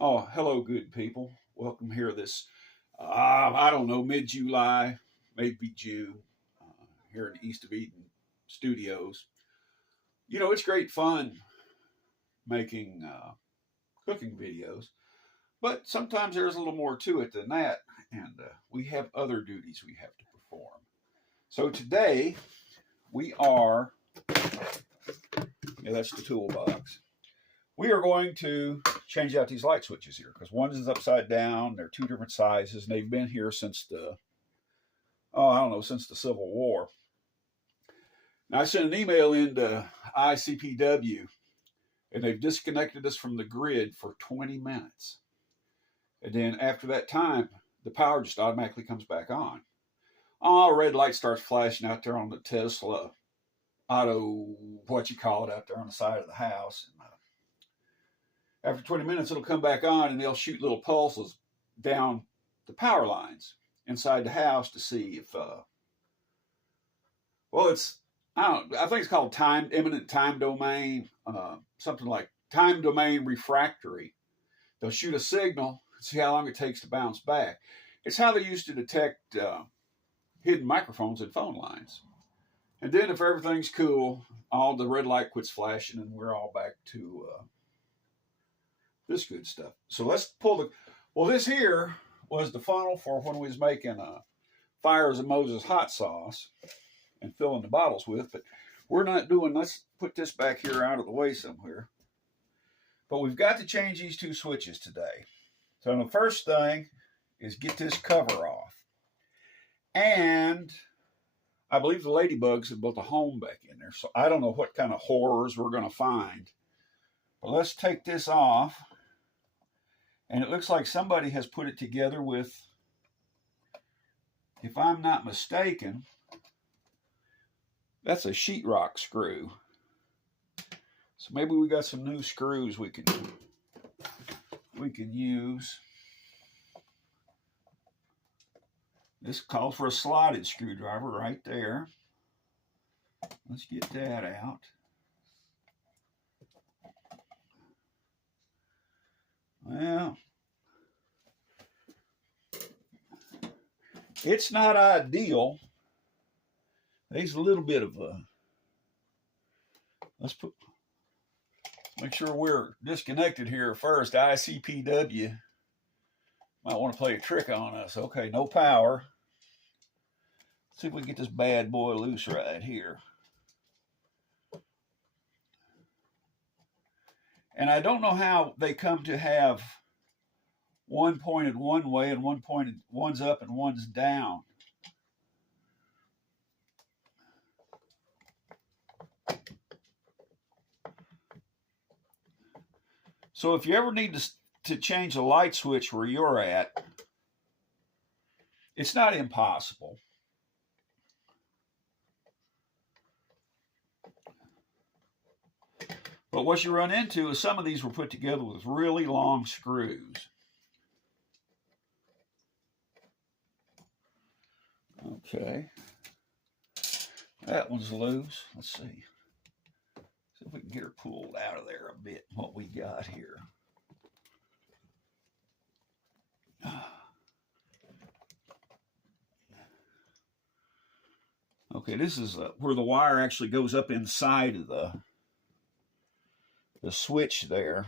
Oh, hello, good people. Welcome here this, I don't know, mid July, maybe June, here in East of Eden Studios. You know, it's great fun making cooking videos, but sometimes there's a little more to it than that, and we have other duties we have to perform. So today, we are, yeah, that's the toolbox. We are going to change out these light switches here because one is upside down. They're two different sizes, and they've been here since I don't know, since the Civil War. Now, I sent an email into ICPW, and they've disconnected us from the grid for 20 minutes. And then after that time, the power just automatically comes back on. Oh, red light starts flashing out there on the Tesla auto, what you call it, out there on the side of the house. And, after 20 minutes, it'll come back on, and they'll shoot little pulses down the power lines inside the house to see if, well, I think it's called imminent time domain, something like time domain refractory. They'll shoot a signal, see how long it takes to bounce back. It's how they used to detect hidden microphones in phone lines. And then if everything's cool, all the red light quits flashing, and we're all back to this good stuff. So let's pull the. Well, this here was the funnel for when we was making Fires of Moses hot sauce and filling the bottles with, but we're not doing. Let's put this back here out of the way somewhere. But we've got to change these two switches today. So the first thing is get this cover off. And I believe the ladybugs have built a home back in there. So I don't know what kind of horrors we're going to find. But let's take this off. And it looks like somebody has put it together with, if I'm not mistaken, that's a sheetrock screw. So maybe we got some new screws we can use. This calls for a slotted screwdriver right there. Let's get that out. Well, it's not ideal. There's a little bit of a. Make sure we're disconnected here first. ICPW might want to play a trick on us. Okay, no power. Let's see if we can get this bad boy loose right here. And I don't know how they come to have one pointed one way and one's up and one's down. So if you ever need to change a light switch where you're at, it's not impossible. But what you run into is some of these were put together with really long screws. Okay. That one's loose. Let's see. See if we can get her pulled out of there a bit, what we got here. Okay, this is where the wire actually goes up inside of the switch there.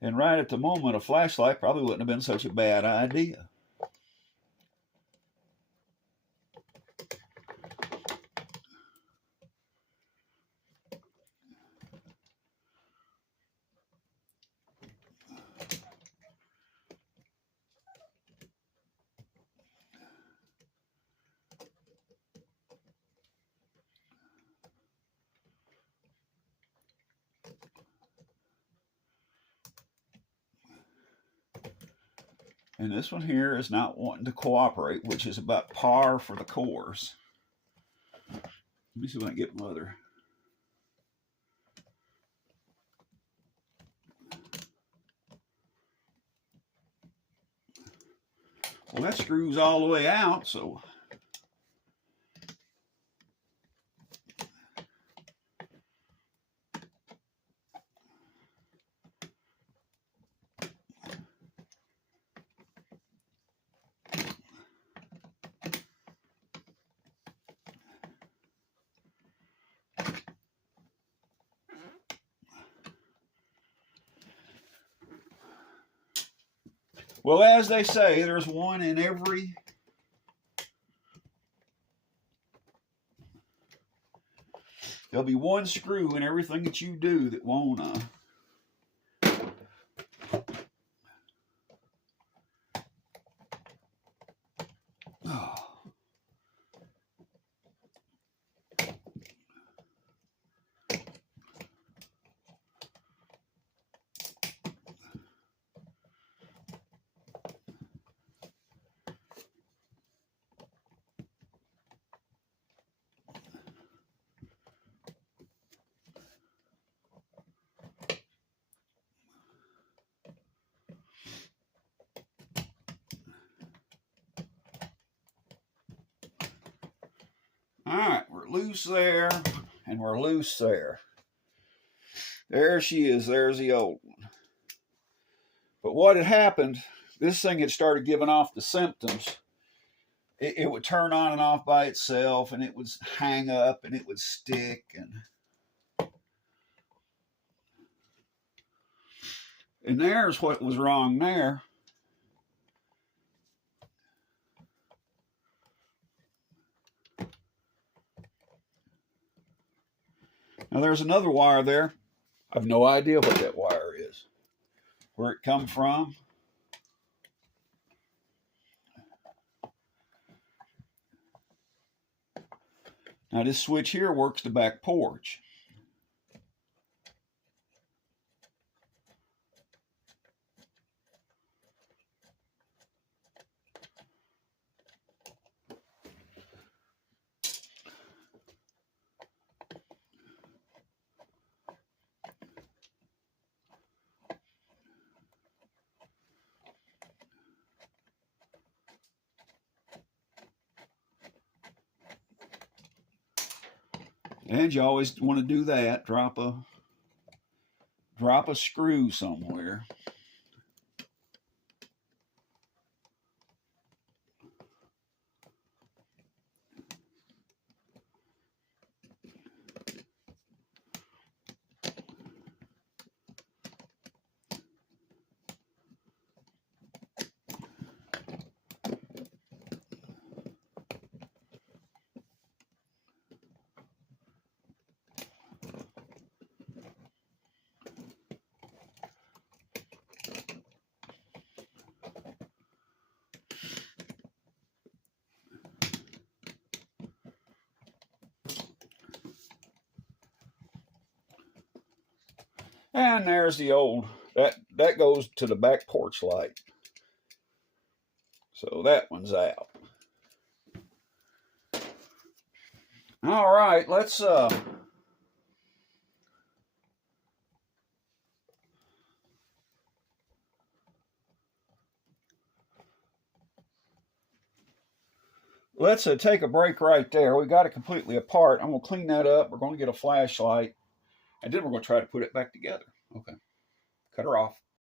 And right at the moment, a flashlight probably wouldn't have been such a bad idea. And this one here is not wanting to cooperate, which is about par for the course. Let me see if I can get mother. Well, that screws all the way out, so Well, as they say, there's one in every there'll be one screw in everything that you do that won't All right, we're loose there, and we're loose there. There she is. There's the old one. But what had happened, this thing had started giving off the symptoms. It would turn on and off by itself, and it would hang up, and it would stick. And there's what was wrong there. Now there's another wire there. I have no idea what that wire is, where it come from. Now this switch here works the back porch. And you always want to do that. Drop a screw somewhere. And there's the old, that goes to the back porch light. So that one's out. All right, let's take a break right there. We got it completely apart. I'm going to clean that up. We're going to get a flashlight, and then we're going to try to put it back together. Okay. Cut her off.